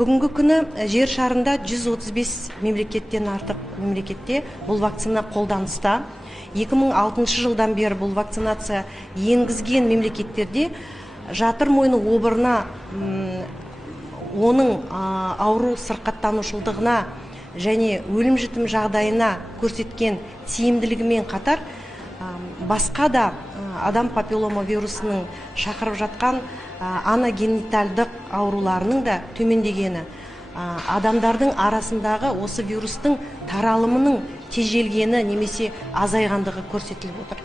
Бүгінгі күні жер шарында 135 мемлекеттен артық мемлекетте бұл вакцина қолданыста. 2006 жылдан бері бұл вакцинация енгізген мемлекеттерде жатыр мойны обырына, оның ауру сырқаттанушылдығына және өлім жітім жағдайына көрсеткен тиімділігімен қатар басқа да адам папиллома вирусының шақырып жатқан аногенитальдық ауруларының да төмендегені, адамдардың арасындағы осы вирустың таралымының тежелгені немесе азайғандығы көрсетіліп отыр.